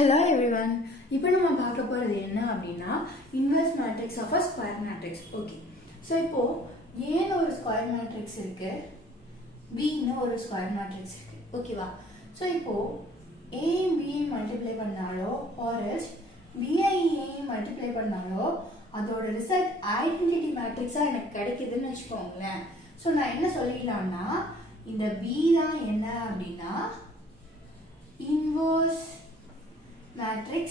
Hello everyone. இப்போ நம்ம பார்க்க போறது என்ன அப்படினா inverse matrix of a square matrix. Okay. So இப்போ A ன்னு ஒரு square matrix இருக்கு. B ன்னு ஒரு square matrix இருக்கு. ஓகேவா? So இப்போ A யும் B யும் மல்டிப்ளை பண்ணாலோ or else B ஐயும் A யும் மல்டிப்ளை பண்ணாலோ அதோட ரிசல்ட் ஐடென்டிட்டி மேட்ரிக்ஸா எனக்கு கிடைக்குதுன்னு வெச்சுக்கோங்களேன். So நான் என்ன சொல்லிடலாம்னா இந்த B தான் என்ன அப்படினா inverse matrix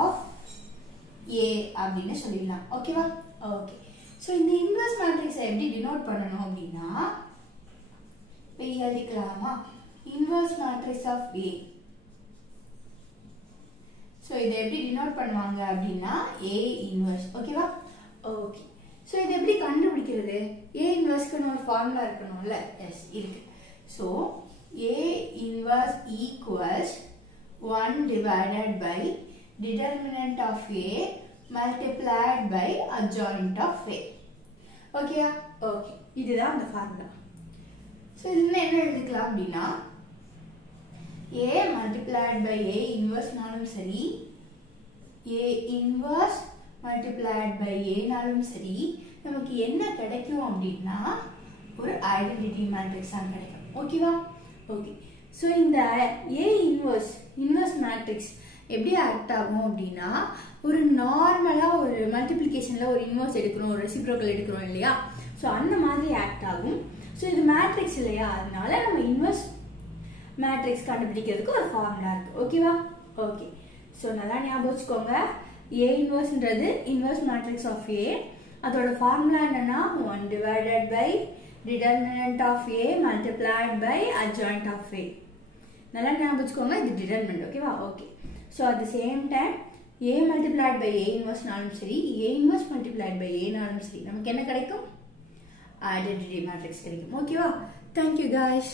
of A அப்படினு சொல்லிடலாம். ஓகேவா? ஓகே. சோ இந்த இன்வெர்ஸ் மேட்ரிக்ஸை எப்படி டினோட் பண்ணனும் அப்படினா இப்ப எழுதிக்கலாமா? Inverse matrix of A. So இதை எப்படி டினோட் பண்ணுவாங்க அப்படினா A இன்வெர்ஸ். ஓகேவா? ஓகே. சோ இதை எப்படி கண்டுபிடிக்கிறது? A இன்வெர்ஸ்க்கு ஒரு ஃபார்முலா இருக்கணும்ல? எஸ் இருக்கு. So A inverse equals 1 divided by determinant of A multiplied by adjoint of A. Okay? Okay. இதுதான் அந்த ஃபார்முலா. சோ இதுல என்ன எழுதிக்கலாம் அப்படினா A multiplied by A inverse நாலும் சரி A inverse multiplied by A நாலும் சரி நமக்கு என்ன கிடைக்கும் அப்படினா ஒரு ஐடென்டிட்டி மேட்ரிக்ஸ் தான் கிடைக்கும். ஓகேவா? ஓகே. சோ இந்த A inverse matrix எப்படி ஆக்ட் ஆகும் அப்படினா ஒரு நார்மலா ஒரு மல்டிப்ளிகேஷன்ல ஒரு இன்வெர்ஸ் எடுக்கறோம் ஒரு ரெசிப்ரோக்கல் எடுக்கறோம் இல்லையா சோ அந்த மாதிரி ஆக்ட் ஆகும் சோ இது மேட்ரிக்ஸ் இல்லையா அதனால நம்ம இன்வெர்ஸ் மேட்ரிக்ஸ் கண்டுபிடிக்கிறதுக்கு ஒரு ஃபார்முலா இருக்கு ஓகேவா ஓகே சோ நல்லா ஞாபகம் வச்சுக்கோங்க A இன்வெர்ஸ்ன்றது இன்வெர்ஸ் மேட்ரிக்ஸ் ஆஃப் A அதோட ஃபார்முலா என்னன்னா 1 divided by determinant of A multiplied by adjoint of A. நல்லா ஞாபகம் வச்சுக்கோங்க இது determinant ஓகேவா okay so at the same time A multiplied by A inverse நாலும் சரி A inverse multiplied by A நாலும் சரி நமக்கு என்ன கிடைக்கும் ஐடென்டிட்டி மேட்ரிக்ஸ் கிடைக்கும் ஓகேவா thank you guys